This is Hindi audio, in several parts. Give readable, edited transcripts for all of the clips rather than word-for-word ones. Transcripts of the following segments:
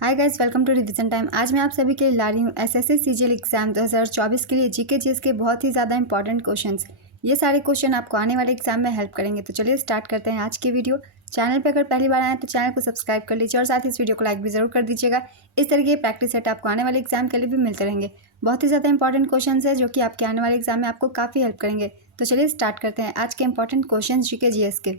Hi guys, welcome to revision time. आज मैं आप सभी के लिए ला रही हूँ एसएससी सीजीएल एग्जाम 2024 के लिए जीके जीएस के बहुत ही ज़्यादा इंपॉर्टेंट क्वेश्चंस। ये सारे क्वेश्चन आपको आने वाले एग्जाम में हेल्प करेंगे। तो चलिए स्टार्ट करते हैं आज की वीडियो। चैनल पर अगर पहली बार आए तो चैनल को सब्सक्राइब कर लीजिए और साथ ही इस वीडियो को लाइक भी जरूर कर दीजिएगा। इस तरह के प्रैक्टिस सेट आपको आने वाले एग्जाम के लिए भी मिलते रहेंगे। बहुत ही ज़्यादा इंपॉर्टेंट क्वेश्चन है जो कि आपके आने वाले एग्जाम में आपको काफ़ी हेल्प करेंगे। तो चलिए स्टार्ट करते हैं आज के इंपॉर्टेंट क्वेश्चन जीके जीएस के।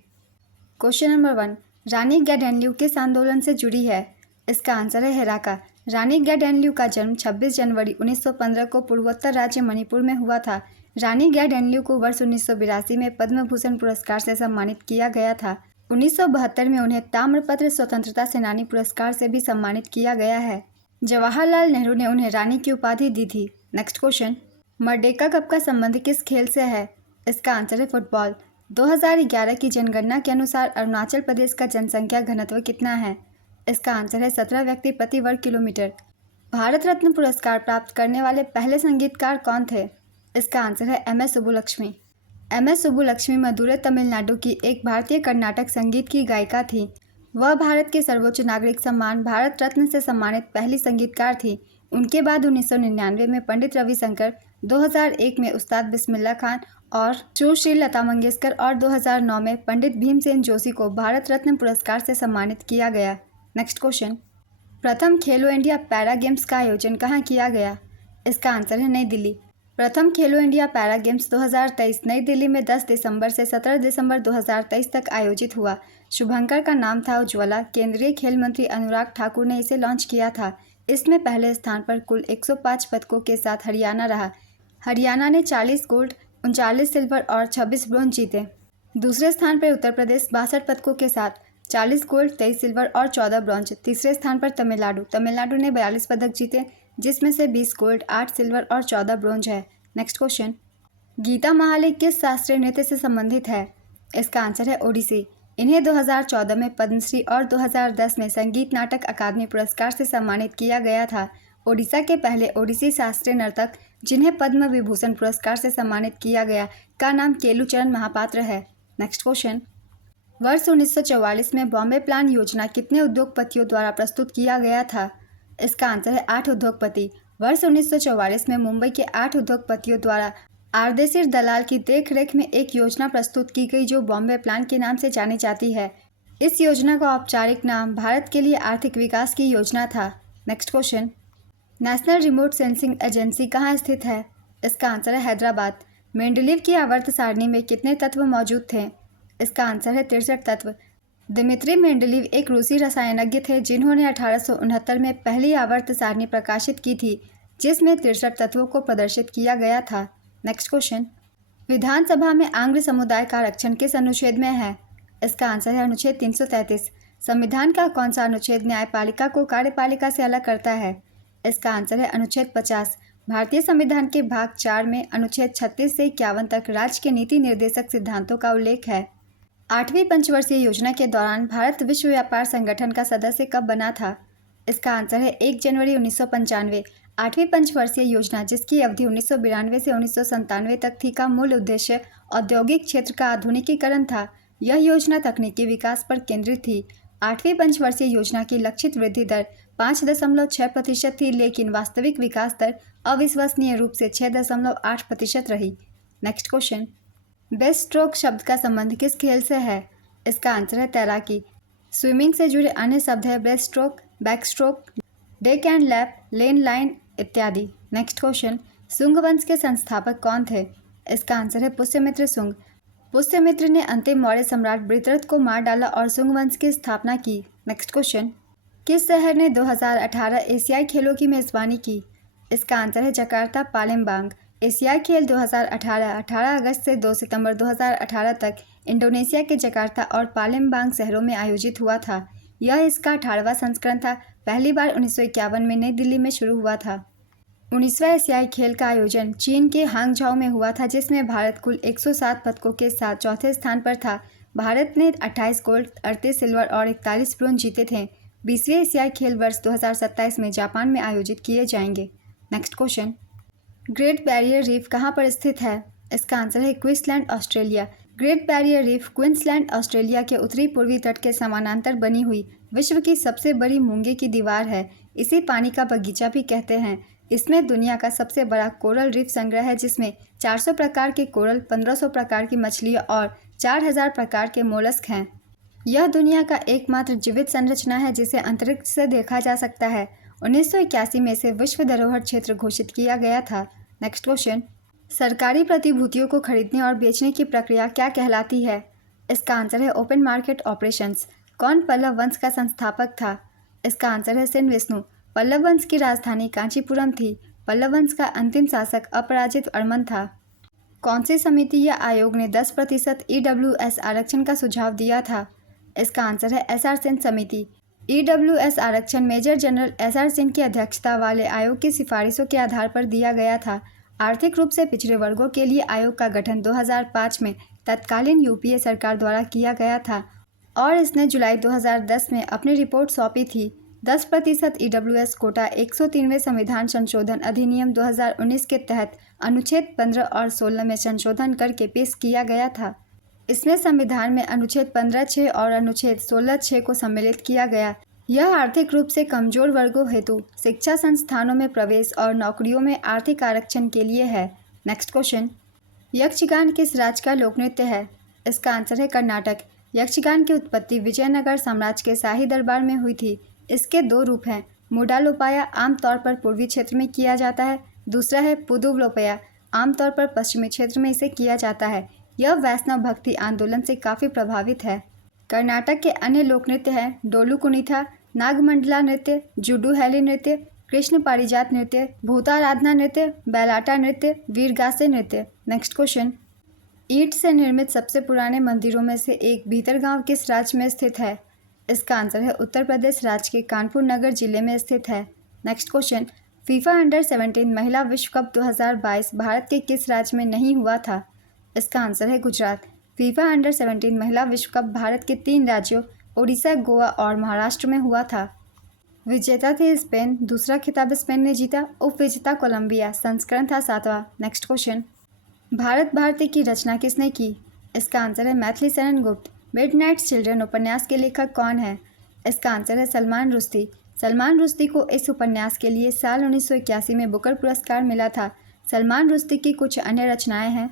क्वेश्चन नंबर 1, रानी गैडेनल्यू किस आंदोलन से जुड़ी है? इसका आंसर है हेराका। रानी गैडेनल्यू का जन्म 26 जनवरी 1915 को पूर्वोत्तर राज्य मणिपुर में हुआ था। रानी गैडेनल्यू को वर्ष 1982 में पद्म भूषण पुरस्कार से सम्मानित किया गया था। 1972 में उन्हें ताम्रपत्र स्वतंत्रता सेनानी पुरस्कार से भी सम्मानित किया गया है। जवाहरलाल नेहरू ने उन्हें रानी की उपाधि दी थी। नेक्स्ट क्वेश्चन, मर्डेका कप का संबंध किस खेल से है? इसका आंसर है फुटबॉल। 2011 की जनगणना के अनुसार अरुणाचल प्रदेश का जनसंख्या घनत्व कितना है? इसका आंसर है 17 व्यक्ति प्रति वर्ग किलोमीटर। भारत रत्न पुरस्कार प्राप्त करने वाले पहले संगीतकार कौन थे? इसका आंसर है एम.एस. सुब्बुलक्ष्मी। एम.एस. सुब्बुलक्ष्मी मदुरै तमिलनाडु की एक भारतीय कर्नाटक संगीत की गायिका थी। वह भारत के सर्वोच्च नागरिक सम्मान भारत रत्न से सम्मानित पहली संगीतकार थी। उनके बाद 1999 में पंडित रविशंकर, 2001 में उस्ताद बिस्मिल्लाह खान और सुश्री लता मंगेशकर और 2009 में पंडित भीमसेन जोशी को भारत रत्न पुरस्कार से सम्मानित किया गया। नेक्स्ट क्वेश्चन, प्रथम खेलो इंडिया पैरा गेम्स का आयोजन कहाँ किया गया? इसका आंसर है नई दिल्ली। प्रथम खेलो इंडिया पैरा गेम्स 2023 नई दिल्ली में 10 दिसंबर से 17 दिसंबर 2023 तक आयोजित हुआ। शुभंकर का नाम था उज्ज्वला। केंद्रीय खेल मंत्री अनुराग ठाकुर ने इसे लॉन्च किया था। इसमें पहले स्थान पर कुल 105 पदकों के साथ हरियाणा रहा। हरियाणा ने 40 गोल्ड, 39 सिल्वर और 26 ब्रोंज जीते। दूसरे स्थान पर उत्तर प्रदेश 62 पदकों के साथ 40 गोल्ड, 23 सिल्वर और 14 ब्रॉन्ज। तीसरे स्थान पर तमिलनाडु ने 42 पदक जीते, जिसमें से 20 गोल्ड, 8 सिल्वर और 14 ब्रॉन्ज है। नेक्स्ट क्वेश्चन, गीता महाले किस शास्त्रीय नृत्य से संबंधित है? इसका आंसर है ओडिसी। इन्हें 2014 में पद्मश्री और 2010 में संगीत नाटक अकादमी पुरस्कार से सम्मानित किया गया था। ओडिशा के पहले ओडिसी शास्त्रीय नर्तक जिन्हें पद्म विभूषण पुरस्कार से सम्मानित किया गया का नाम केलुचरण महापात्र है। नेक्स्ट क्वेश्चन, वर्ष 1944 में बॉम्बे प्लान योजना कितने उद्योगपतियों द्वारा प्रस्तुत किया गया था? इसका आंसर है 8 उद्योगपति। वर्ष 1944 में मुंबई के 8 उद्योगपतियों द्वारा आरदेशिर दलाल की देखरेख में एक योजना प्रस्तुत की गई जो बॉम्बे प्लान के नाम से जानी जाती है। इस योजना का औपचारिक नाम भारत के लिए आर्थिक विकास की योजना था। Next question, national remote sensing agency कहाँ स्थित है? इसका आंसर है हैदराबाद। मेंडलीव की आवर्त सारणी में कितने तत्व मौजूद थे? इसका आंसर है 63 तत्व। दिमित्री मेंडलीव एक रूसी रसायनज्ञ थे जिन्होंने 1869 में पहली आवर्त सारणी प्रकाशित की थी, जिसमें 63 तत्वों को प्रदर्शित किया गया था। नेक्स्ट क्वेश्चन, विधानसभा में आंग्र समुदाय का आरक्षण किस अनुच्छेद में है? इसका आंसर है अनुच्छेद 333। संविधान का कौन सा अनुच्छेद न्यायपालिका को कार्यपालिका से अलग करता है? इसका आंसर है अनुच्छेद 50। भारतीय संविधान के भाग 4 में अनुच्छेद 36 से 51 तक राज्य के नीति निर्देशक सिद्धांतों का उल्लेख है। 8वीं पंचवर्षीय योजना के दौरान भारत विश्व व्यापार संगठन का सदस्य कब बना था? इसका आंसर है 1 जनवरी 1995। 8वीं पंचवर्षीय योजना, जिसकी अवधि 1992 से 1997 तक थी, का मूल उद्देश्य औद्योगिक क्षेत्र का आधुनिकीकरण था। यह योजना तकनीकी विकास पर केंद्रित थी। 8वीं पंचवर्षीय योजना की लक्षित वृद्धि दर 5.6% थी, लेकिन वास्तविक विकास दर अविश्वसनीय रूप से 6.8% रही। नेक्स्ट क्वेश्चन, बेस्ट स्ट्रोक शब्द का संबंध किस खेल से है? इसका आंसर है तैराकी। स्विमिंग से जुड़े अन्य शब्द है breast stroke, back stroke, deck and lap, lane line इत्यादि। नेक्स्ट क्वेश्चन, शुंग वंश के संस्थापक कौन थे? इसका आंसर है पुष्यमित्र शुंग। पुष्यमित्र ने अंतिम मौर्य सम्राट बृहद्रथ को मार डाला और शुंग वंश की स्थापना की। नेक्स्ट क्वेश्चन, किस शहर ने 2018 एशियाई खेलों की मेजबानी की? इसका आंसर है जकार्ता, पालेमबांग। एशियाई खेल 2018 18 अगस्त से 2 सितंबर 2018 तक इंडोनेशिया के जकार्ता और पालेमबांग शहरों में आयोजित हुआ था। यह इसका 18वां संस्करण था। पहली बार 1951 में नई दिल्ली में शुरू हुआ था। 19वां एशियाई खेल का आयोजन चीन के हांगझाओ में हुआ था, जिसमें भारत कुल 107 पदकों के साथ चौथे स्थान पर था। भारत ने 28 गोल्ड, 38 सिल्वर और 41 ब्रोंज जीते थे। 20वें एशियाई खेल वर्ष 2027 में जापान में आयोजित किए जाएंगे। Next question, great barrier reef कहाँ पर स्थित है? इसका आंसर है Queensland, Australia. Great barrier reef Queensland Australia के उत्तरी पूर्वी तट के समानांतर बनी हुई विश्व की सबसे बड़ी मूंगे की दीवार है। इसे पानी का बगीचा भी कहते हैं। इसमें दुनिया का सबसे बड़ा कोरल रीफ संग्रह है, जिसमें 400 प्रकार के कोरल, 1500 प्रकार की मछलियाँ और 4000 प्रकार के मोलस्क हैं। यह दुनिया का एकमात्र जीवित संरचना है जिसे अंतरिक्ष से देखा जा सकता है। 1981 में इसे विश्व धरोहर क्षेत्र घोषित किया गया था। नेक्स्ट क्वेश्चन, सरकारी प्रतिभूतियों को खरीदने और बेचने की प्रक्रिया क्या कहलाती है? इसका आंसर है ओपन मार्केट ऑपरेशंस। कौन पल्लव वंश का संस्थापक था? इसका आंसर है सेन विष्णु। पल्लव वंश की राजधानी कांचीपुरम थी। पल्लव वंश का अंतिम शासक अपराजित वर्मन था। कौन सी समिति या आयोग ने 10% EWS आरक्षण का सुझाव दिया था? इसका आंसर है SR सेन समिति। EWS आरक्षण मेजर जनरल SR सेन की अध्यक्षता वाले आयोग की सिफारिशों के आधार पर दिया गया था। आर्थिक रूप से पिछड़े वर्गों के लिए आयोग का गठन 2005 में तत्कालीन UPA सरकार द्वारा किया गया था और इसने जुलाई 2010 में अपनी रिपोर्ट सौंपी थी। 10% EWS कोटा 103वें संविधान संशोधन अधिनियम 2019 के तहत अनुच्छेद 15 और 16 में संशोधन करके पेश किया गया था। इसमें संविधान में अनुच्छेद 15(6) और अनुच्छेद 16(6) को सम्मिलित किया गया। यह आर्थिक रूप से कमजोर वर्गों हेतु शिक्षा संस्थानों में प्रवेश और नौकरियों में आर्थिक आरक्षण के लिए है। नेक्स्ट क्वेश्चन, यक्षगान किस राज्य का लोक नृत्य है? इसका आंसर है कर्नाटक। यक्षगान की उत्पत्ति विजयनगर साम्राज्य के शाही दरबार में हुई थी। इसके दो रूप हैं। मूडालोपाया आमतौर पर पूर्वी क्षेत्र में किया जाता है। दूसरा है पुदुवलोपाया, आमतौर पर पश्चिमी क्षेत्र में इसे किया जाता है। यह वैष्णव भक्ति आंदोलन से काफ़ी प्रभावित है। कर्नाटक के अन्य लोक नृत्य हैं डोलू कुनीथा, नागमंडला नृत्य, जुडू हैली नृत्य, कृष्ण पारिजात नृत्य, भूताराधना नृत्य, बैलाटा नृत्य, वीरगासे नृत्य। नेक्स्ट क्वेश्चन, ईंट से निर्मित सबसे पुराने मंदिरों में से एक भीतरगांव किस राज्य में स्थित है? इसका आंसर है उत्तर प्रदेश राज्य के कानपुर नगर जिले में स्थित है। नेक्स्ट क्वेश्चन, फीफा अंडर-17 महिला विश्व कप 2022 भारत के किस राज्य में नहीं हुआ था? इसका आंसर है गुजरात। फीफा अंडर-17 महिला विश्व कप भारत के 3 राज्यों ओडिशा, गोवा और महाराष्ट्र में हुआ था। विजेता थे स्पेन। दूसरा खिताब स्पेन ने जीता। उपविजेता कोलंबिया। संस्करण था 7वां। नेक्स्ट क्वेश्चन, भारत भारती की रचना किसने की? इसका आंसर है मैथिली शरण गुप्त। मिडनाइट चिल्ड्रन उपन्यास के लेखक कौन है? इसका आंसर है सलमान रुश्दी। सलमान रुश्दी को इस उपन्यास के लिए साल 1981 में बुकर पुरस्कार मिला था। सलमान रुश्दी की कुछ अन्य रचनाएं हैं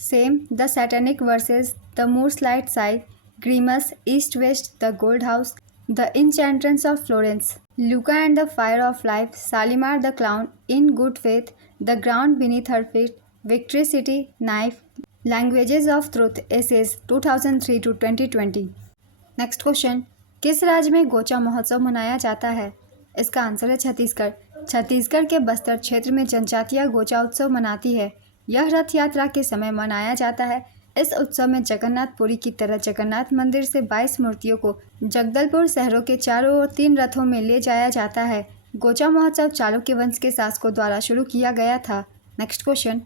shame, the satanic verses, the Moor's light side, Grimus, east west, the gold house, the enchantress of Florence, Luka and the fire of life, Shalimar the clown, in good faith, the ground beneath her feet, victory city, knife, languages of truth, essays 2003 to 2020। Next question, किस राज्य में गोचा महोत्सव मनाया जाता है? इसका आंसर है छत्तीसगढ़। छत्तीसगढ़ के बस्तर क्षेत्र में जनजातियाँ गोचा उत्सव मनाती है। यह रथ यात्रा के समय मनाया जाता है। इस उत्सव में जगन्नाथपुरी की तरह जगन्नाथ मंदिर से 22 मूर्तियों को जगदलपुर शहरों के चारों ओर 3 रथों में ले जाया जाता है। गोचा महोत्सव चालुक्य वंश के शासकों द्वारा शुरू किया गया था। नेक्स्ट क्वेश्चन,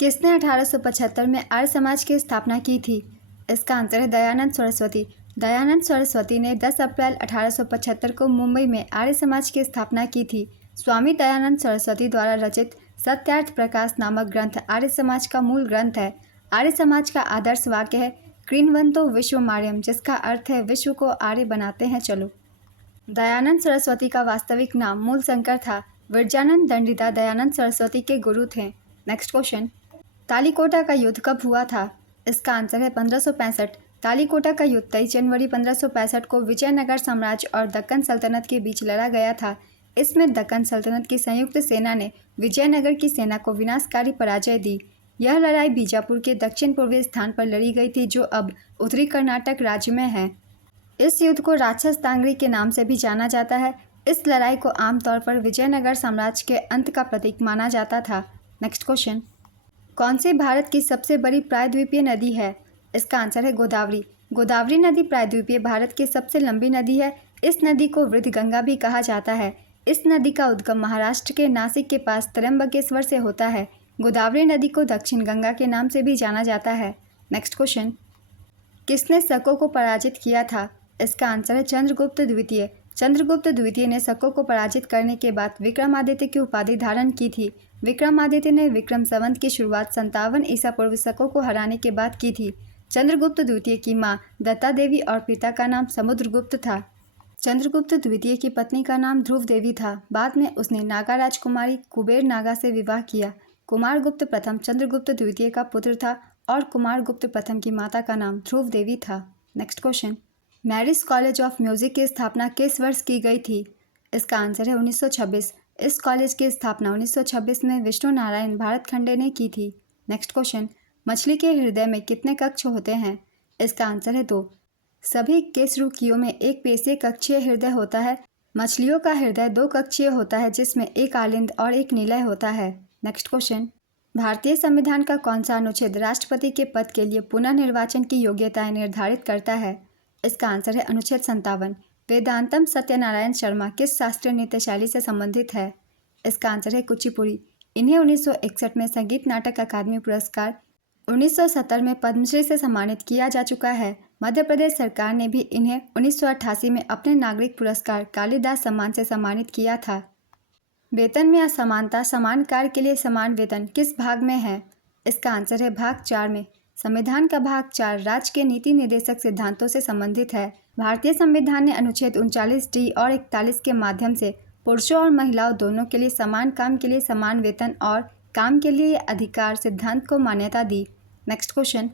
किसने 1875 में आर्य समाज की स्थापना की थी? इसका आंसर है दयानंद सरस्वती। दयानंद सरस्वती ने 10 अप्रैल 1875 को मुंबई में आर्य समाज की स्थापना की थी। स्वामी दयानंद सरस्वती द्वारा रचित सत्यार्थ प्रकाश नामक ग्रंथ आर्य समाज का मूल ग्रंथ है। आर्य समाज का आदर्श वाक्य है क्रीन्वंतो विश्वमार्यम, जिसका अर्थ है विश्व को आर्य बनाते हैं चलो। दयानंद सरस्वती का वास्तविक नाम मूलशंकर था। विरजानंद दंडिता दयानंद सरस्वती के गुरु थे। नेक्स्ट क्वेश्चन, तालीकोटा का युद्ध कब हुआ था? इसका आंसर है 1565। तालीकोटा का युद्ध 23 जनवरी 1565 को विजयनगर साम्राज्य और दक्कन सल्तनत के बीच लड़ा गया था। इसमें दक्कन सल्तनत की संयुक्त सेना ने विजयनगर की सेना को विनाशकारी पराजय दी। यह लड़ाई बीजापुर के दक्षिण पूर्वी स्थान पर लड़ी गई थी, जो अब उत्तरी कर्नाटक राज्य में है। इस युद्ध को राक्षस तांगड़ी के नाम से भी जाना जाता है। इस लड़ाई को आमतौर पर विजयनगर साम्राज्य के अंत का प्रतीक माना जाता था। नेक्स्ट क्वेश्चन, कौन सी भारत की सबसे बड़ी प्रायद्वीपीय नदी है? इसका आंसर है गोदावरी। गोदावरी नदी प्रायद्वीपीय भारत की सबसे लंबी नदी है। इस नदी को वृद्ध गंगा भी कहा जाता है। इस नदी का उद्गम महाराष्ट्र के नासिक के पास त्र्यंबकेश्वर से होता है। गोदावरी नदी को दक्षिण गंगा के नाम से भी जाना जाता है। नेक्स्ट क्वेश्चन, किसने शकों को पराजित किया था? इसका आंसर है चंद्रगुप्त द्वितीय। चंद्रगुप्त द्वितीय ने शकों को पराजित करने के बाद विक्रमादित्य की उपाधि धारण की थी। विक्रमादित्य ने विक्रम संवत की शुरुआत 57 ईसा पूर्व शकों को हराने के बाद की थी। चंद्रगुप्त द्वितीय की माँ दत्ता देवी और पिता का नाम समुद्रगुप्त था। चंद्रगुप्त द्वितीय की पत्नी का नाम ध्रुव देवी था। बाद में उसने नागा राजकुमारी कुबेर नागा से विवाह किया। कुमारगुप्त प्रथम चंद्रगुप्त द्वितीय का पुत्र था और कुमारगुप्त प्रथम की माता का नाम ध्रुव देवी था। Next question, marriage college of music की स्थापना किस वर्ष की गई थी? इसका आंसर है 1926। इस कॉलेज की स्थापना 1926 में विष्णु नारायण भारत खंडे ने की थी। नेक्स्ट क्वेश्चन, मछली के हृदय में कितने कक्ष होते हैं? इसका आंसर है 2। सभी केसरुकियों में एक पेशीय कक्षीय हृदय होता है। मछलियों का हृदय 2 कक्षीय होता है जिसमें एक आलिंद और एक निलय होता है। नेक्स्ट क्वेश्चन, भारतीय संविधान का कौन सा अनुच्छेद राष्ट्रपति के पद के लिए पुनर्निर्वाचन की योग्यताएं निर्धारित करता है? इसका आंसर है अनुच्छेद 57। वेदांतम सत्यनारायण शर्मा किस शास्त्रीय नृत्य शैली से संबंधित है? इसका आंसर है कुचिपुड़ी। इन्हें 1961 में संगीत नाटक अकादमी पुरस्कार, 1970 में पद्मश्री से सम्मानित किया जा चुका है। मध्य प्रदेश सरकार ने भी इन्हें 1988 में अपने नागरिक पुरस्कार कालिदास सम्मान से सम्मानित किया था। वेतन में असमानता, समान कार्य के लिए समान वेतन किस भाग में है? इसका आंसर है भाग 4 में। संविधान का भाग 4 राज्य के नीति निर्देशक सिद्धांतों से संबंधित है। भारतीय संविधान ने अनुच्छेद 39D और 41 के माध्यम से पुरुषों और महिलाओं दोनों के लिए समान काम के लिए समान वेतन और काम के लिए अधिकार सिद्धांत को मान्यता दी। नेक्स्ट क्वेश्चन,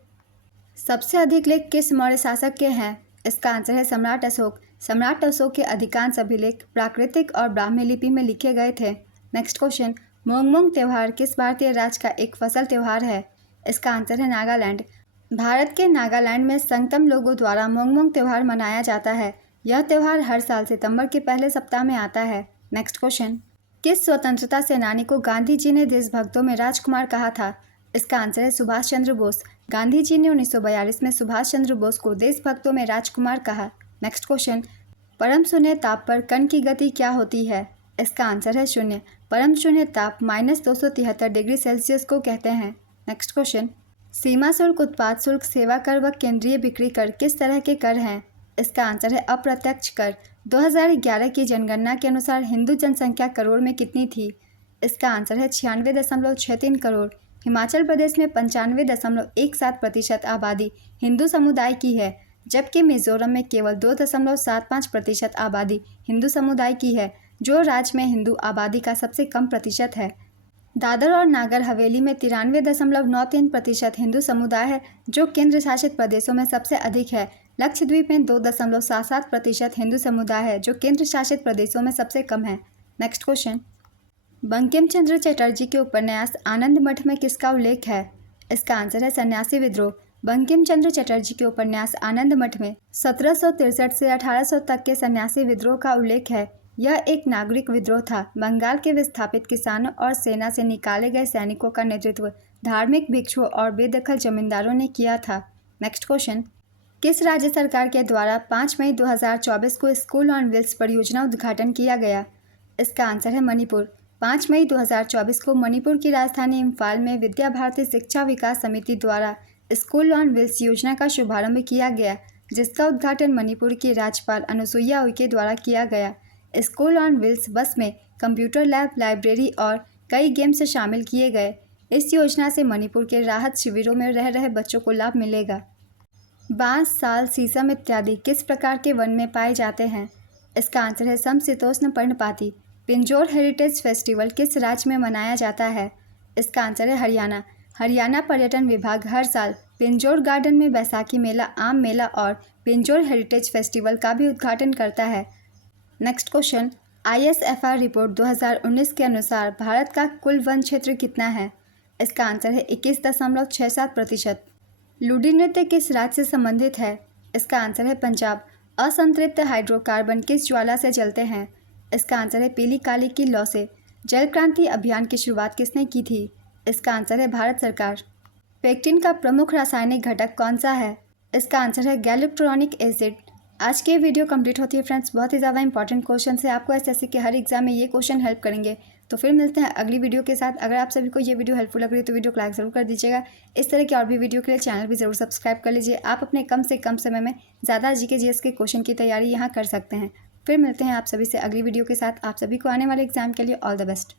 सबसे अधिक लेख किस मौर्य शासक के हैं? इसका आंसर है सम्राट अशोक। सम्राट अशोक के अधिकांश अभिलेख प्राकृतिक और ब्राह्मी लिपि में लिखे गए थे। नेक्स्ट क्वेश्चन, मोंगमोंग त्यौहार किस भारतीय राज्य का एक फसल त्यौहार है? इसका आंसर है नागालैंड। भारत के नागालैंड में संगतम लोगों द्वारा मोंगमोंग त्यौहार मनाया जाता है। यह त्यौहार हर साल सितंबर के पहले सप्ताह में आता है। नेक्स्ट क्वेश्चन, किस स्वतंत्रता सेनानी को गांधी जी ने देशभक्तों में राजकुमार कहा था? इसका आंसर है सुभाष चंद्र बोस। गांधी जी ने 1942 में सुभाष चंद्र बोस को देशभक्तों में राजकुमार कहा। नेक्स्ट क्वेश्चन, परम शून्य ताप पर कण की गति क्या होती है? इसका आंसर है 0। परम शून्य ताप -273 डिग्री सेल्सियस को कहते हैं। नेक्स्ट क्वेश्चन, सीमा शुल्क, उत्पाद शुल्क, सेवा कर व केंद्रीय बिक्री कर किस तरह के कर हैं? इसका आंसर है अप्रत्यक्ष कर। 2011 की जनगणना के अनुसार हिंदू जनसंख्या करोड़ में कितनी थी? इसका आंसर है 96.63 करोड़। हिमाचल प्रदेश में 95.17% आबादी हिंदू समुदाय की है, जबकि मिजोरम में केवल 2.75% आबादी हिंदू समुदाय की है, जो राज्य में हिंदू आबादी का सबसे कम प्रतिशत है। दादर और नागर हवेली में 93.93% हिंदू समुदाय है, जो केंद्र शासित प्रदेशों में सबसे अधिक है। लक्षद्वीप में 2.77% हिंदू समुदाय है, जो केंद्र शासित प्रदेशों में सबसे कम है। नेक्स्ट क्वेश्चन, बंकिम चंद्र चटर्जी के उपन्यास आनंद मठ में किसका उल्लेख है? इसका आंसर है सन्यासी विद्रोह। बंकिम चंद्र चटर्जी के उपन्यास आनंद मठ में 1763 से 1800 तक के सन्यासी विद्रोह का उल्लेख है। यह एक नागरिक विद्रोह था। बंगाल के विस्थापित किसानों और सेना से निकाले गए सैनिकों का नेतृत्व धार्मिक भिक्षुओं और बेदखल जमींदारों ने किया था। नेक्स्ट क्वेश्चन, किस राज्य सरकार के द्वारा 5 मई 2024 को स्कूल ऑन व्हील्स परियोजना उद्घाटन किया गया? इसका आंसर है मणिपुर। 5 मई 2024 को मणिपुर की राजधानी इम्फाल में विद्या भारती शिक्षा विकास समिति द्वारा स्कूल ऑन व्हील्स योजना का शुभारंभ किया गया, जिसका उद्घाटन मणिपुर की राज्यपाल अनुसुईया उइके द्वारा किया गया। स्कूल ऑन व्हील्स बस में कंप्यूटर लैब, लाइब्रेरी और कई गेम्स शामिल किए गए। इस योजना से मणिपुर के राहत शिविरों में रह रहे बच्चों को लाभ मिलेगा। बांस, साल, शीशम इत्यादि किस प्रकार के वन में पाए जाते हैं? इसका आंसर है समशीतोष्ण पर्णपाती। पिंजौर हेरिटेज फेस्टिवल किस राज्य में मनाया जाता है? इसका आंसर है हरियाणा। हरियाणा पर्यटन विभाग हर साल पिंजौर गार्डन में बैसाखी मेला, आम मेला और पिंजौर हेरिटेज फेस्टिवल का भी उद्घाटन करता है। नेक्स्ट क्वेश्चन, ISFR रिपोर्ट 2019 के अनुसार भारत का कुल वन क्षेत्र कितना है? इसका आंसर है 21.67%। लूडी नृत्य किस राज्य से संबंधित है? इसका आंसर है पंजाब। असंतृप्त हाइड्रोकार्बन किस ज्वाला से जलते हैं? इसका आंसर है पीली काली की लौ से। जल क्रांति अभियान की शुरुआत किसने की थी? इसका आंसर है भारत सरकार। पेक्टिन का प्रमुख रासायनिक घटक कौन सा है? इसका आंसर है गैल्यूट्रॉनिक एसिड। आज की वीडियो कंप्लीट होती है फ्रेंड्स। बहुत ही ज़्यादा इंपॉर्टेंट क्वेश्चन है, आपको SSC के हर एग्जाम में ये क्वेश्चन हेल्प करेंगे। तो फिर मिलते हैं अगली वीडियो के साथ। अगर आप सभी को ये वीडियो हेल्पफुल लग रही है तो वीडियो को लाइक ज़रूर कर दीजिएगा। इस तरह की और भी वीडियो के लिए चैनल भी ज़रूर सब्सक्राइब कर लीजिए। आप अपने कम से कम समय में ज़्यादा GK GS के क्वेश्चन की तैयारी यहाँ कर सकते हैं। फिर मिलते हैं आप सभी से अगली वीडियो के साथ। आप सभी को आने वाले एग्जाम के लिए ऑल द बेस्ट।